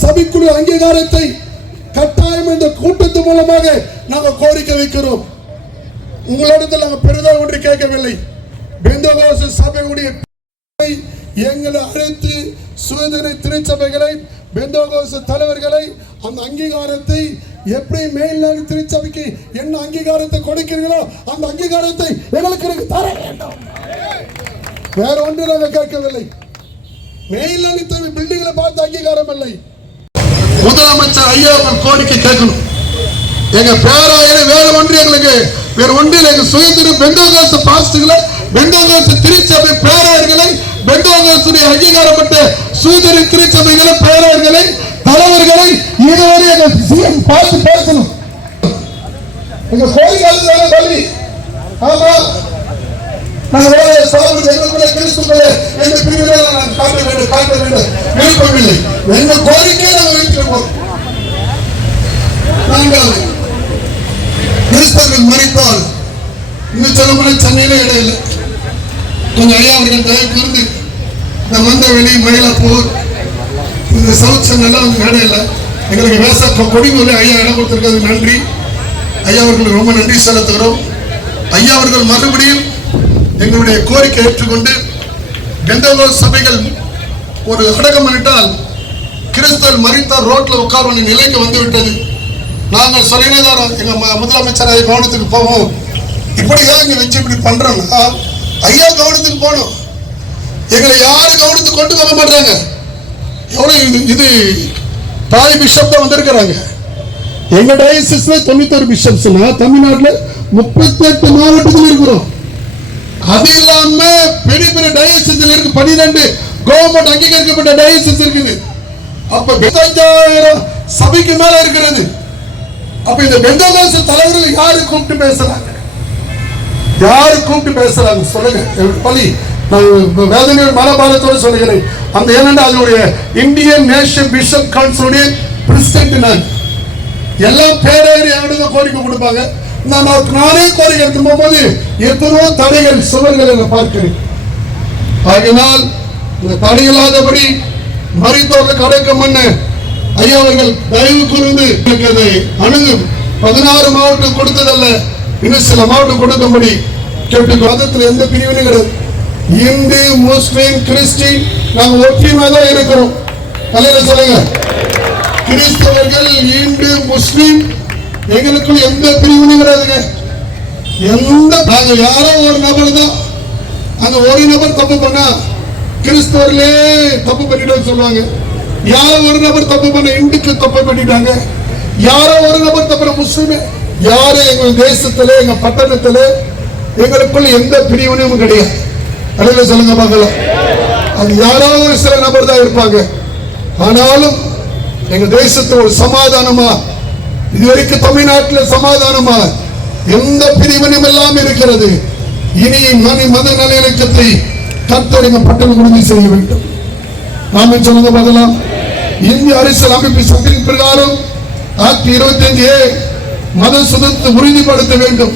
சபைக்குழு அங்கீகாரத்தை கட்டாயம் இந்த கூட்டத்து மூலமாக நாங்கள் கோரிக்கை வைக்கிறோம். உங்களிடத்தில் நாங்கள் பெரிதாக ஒன்று கேட்கவில்லை. பெந்தகோச சபையுடைய எங்களை அழைத்து சுதந்திர திருச்சபைகளை பெந்தோகோச தலைவர்களை அந்த அங்கீகாரத்தை எப்படி மேல்நாடு திருச்சபைக்கு என்ன அங்கீகாரத்தை கொடுக்கிறீர்களோ அந்த அங்கீகாரத்தை எங்களுக்கு தர வேண்டும். வேற ஒன்று நாங்கள் கேட்கவில்லை. மேல்நாடு பில்டிங்களை பார்த்து அங்கீகாரம் இல்லை. முதலமைச்சர் ஐயா உங்கள் கோரிக்கை கேட்கணும். எங்க பேராயர் வேற ஒன்று எங்களுக்கு வேற ஒன்றில் எங்க சுயந்திர பெந்தோகாச பாஸ்டுகளை பெந்தோகாச திருச்சபை பேராயர்களை பெந்தோகாசுடைய அங்கீகாரப்பட்ட சுயந்திர திருச்சபைகளை பேராயர்களை தலைவர்களை இதுவரை எங்க சிஎம் பார்த்து பேசணும். எங்க கோரிக்கை கல்வி பள்ளி ஆமா நாங்க வேற காட்ட எங்க கோரிக்கை நாங்கள் வைக்கிறோம் கிறிஸ்தவர்கள் மறித்தால் இன்னும் சொல்ல முடியும் சென்னையில இடம் இல்லை. கொஞ்சம் ஐயா அவர்கள் தயவு இந்த மந்தவெளி மயிலாப்பூர் இந்த சவுத் சென்னைலாம் வந்து இடம் இல்லை. எங்களுக்கு வேச முறை ஐயா இடம் கொடுத்துருக்கிறது நன்றி. ஐயா அவர்களுக்கு ரொம்ப நன்றி செலுத்துகிறோம். ஐயா அவர்கள் மறுபடியும் எங்களுடைய கோரிக்கை ஏற்றுக்கொண்டு பெந்தகோ சபைகள் ஒரு அடக்கம் பண்ணிட்டால் கிறிஸ்தவர் மறித்தால் ரோட்ல உட்கார வேண்டிய நிலைக்கு வந்து விட்டது நாங்கள் சொல்லினதாரம் எங்க முதலமைச்சர் ஐயா கவனத்துக்கு போவோம். இப்படிதான் இங்க வச்சு இப்படி பண்றோம்னா ஐயா கவனத்துக்கு போகணும். எங்களை யாரும் கவனத்துக்கு கொண்டு போக மாட்டாங்க. எவ்வளவு இது இது தாய் பிஷப் தான் வந்திருக்கிறாங்க. எங்க டயசிஸ்ல தொண்ணூத்தொரு பிஷப்ஸ்னா தமிழ்நாட்டுல முப்பத்தெட்டு மாவட்டத்தில் இருக்கிறோம். அது இல்லாம பெரிய பெரிய டயசிஸ்ல இருக்கு பனிரெண்டு கவர்மெண்ட் அங்கீகரிக்கப்பட்ட டயசிஸ் இருக்குது. அப்ப பதினஞ்சாயிரம் சபைக்கு மேல இருக்கிறது. அப்ப இந்த பெந்தோகாச தலைவர்கள் யாரு கூப்பிட்டு பேசுறாங்க யாரு கூப்பிட்டு பேசுறாங்க சொல்லுங்க. பள்ளி நான் வேதனையோட மனபாரத்தோடு சொல்லுகிறேன். அந்த ஏனென்றால் அதனுடைய இந்தியன் நேஷன் பிஷப் கவுன்சிலுடைய பிரசிடென்ட் நான். எல்லாம் பேரேறி அவனுங்க கோரிக்கை கொடுப்பாங்க. நான் அவருக்கு நானே கோரிக்கை எடுத்து போகும்போது எத்தனையோ தடைகள் சுவர்கள் என பார்க்கிறேன். ஆகினால் இந்த தடையில்லாதபடி மறைத்தோட அடக்கம் பண்ண ஐயா அவர்கள் தயவு கூர்ந்து எனக்கு அதை அணுகு பதினாறு மாவட்டம் கொடுத்ததல்ல. இன்னும் சில மாவட்டம் கொடுக்கும்படி கேட்டு மதத்தில் எந்த பிரிவினும் கிடையாது. இந்து முஸ்லிம் கிறிஸ்டின் நாங்கள் ஒற்றுமை தான் இருக்கிறோம். தலையில சொல்லுங்க. கிறிஸ்தவர்கள் இந்து முஸ்லிம் எங்களுக்குள் எந்த பிரிவினும் கிடையாதுங்க. எந்த நாங்கள் யாரோ ஒரு நபர் தான். அந்த ஒரு நபர் தப்பு பண்ணா கிறிஸ்தவர்களே தப்பு பண்ணிட்டோம்னு சொல்லுவாங்க. யாரோ ஒரு நபர் தப்பு பண்ண இந்துக்கு தப்பு பண்ணிட்டாங்க. யாரோ ஒரு நபர் தப்பு பண்ண யாரு எங்க தேசத்துல எங்க பட்டணத்துல எங்களுக்குள்ள எந்த பிரிவினையும் கிடையாது. அடையில சொல்லுங்க பார்க்கலாம். அது யாரோ ஒரு சில நபர் தான் இருப்பாங்க. ஆனாலும் எங்க தேசத்துல ஒரு சமாதானமா? இதுவரைக்கும் தமிழ்நாட்டில் சமாதானமா? எந்த பிரிவினும் எல்லாம் இருக்கிறது. இனி மனி மத நல்லிணக்கத்தை கர்த்தர் எங்க பட்டணம் உறுதி செய்ய வேண்டும். நாம சொல்லுங்க பார்க்கலாம் இந்திய அரசியல் அமைப்பு சட்டத்தின் பிரகாரம் ஆக்ட் இருபத்தி அஞ்சு மத சுதந்திரத்தை உறுதிப்படுத்த வேண்டும்.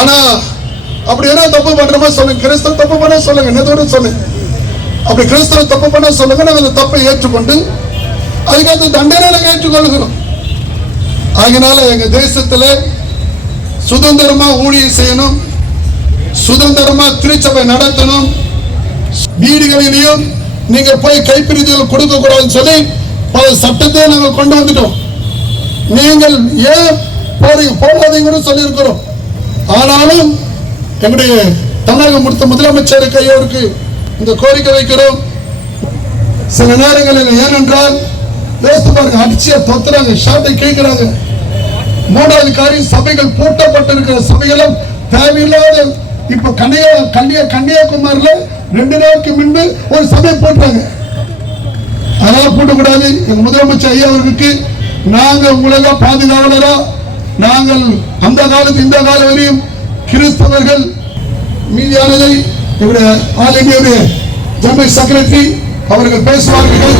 ஆனா அப்படி என்ன தப்பு பண்றமா சொல்லுங்க. கிறிஸ்தவ தப்பு பண்ண சொல்லுங்க. என்னதோட சொல்லுங்க அப்படி கிறிஸ்தவ தப்பு பண்ண சொல்லுங்க. நாங்க அந்த தப்பை ஏற்றுக்கொண்டு அதுக்கடுத்து தண்டனை நாங்கள் ஏற்றுக்கொள்கிறோம். அதனால எங்க தேசத்துல சுதந்திரமா ஊழியம் செய்யணும். சுதந்திரமா திருச்சபை நடத்தணும். வீடுகளிலையும் நீங்க போய் கைப்பிரிதிகள் கொடுக்க கூடாதுன்னு சொல்லி பல சட்டத்தை நாங்கள் கொண்டு வந்துட்டோம். நீங்கள் ஏன் போறீங்க போகாதீங்கன்னு சொல்லியிருக்கிறோம். ஆனாலும் எங்களுடைய தமிழக முடித்த முதலமைச்சர் கையோருக்கு இந்த கோரிக்கை வைக்கிறோம். சில நேரங்களில் ஏனென்றால் யோசித்து பாருங்க அடிச்சியா தொத்துறாங்க ஷாட்டை கேட்கிறாங்க மூன்றாவது காரியம் சபைகள் பூட்டப்பட்டிருக்கிற சபைகளும் தேவையில்லாத இப்ப கன்னியா கன்னியா கன்னியாகுமரியில ரெண்டு நாளுக்கு முன்பு ஒரு சபை போட்டாங்க. அதெல்லாம் போட்டக்கூடாது எங்க முதலமைச்சர் ஐயா அவர்களுக்கு நாங்க உலக பாதுகாவலரா நாங்கள் அந்த காலத்து இந்த காலம் வரையும் கிறிஸ்தவர்கள் மீதியானதை எங்களுடைய ஆல் இந்தியாவுடைய ஜெனரல் செக்ரட்டரி அவர்கள் பேசுவார்கள்.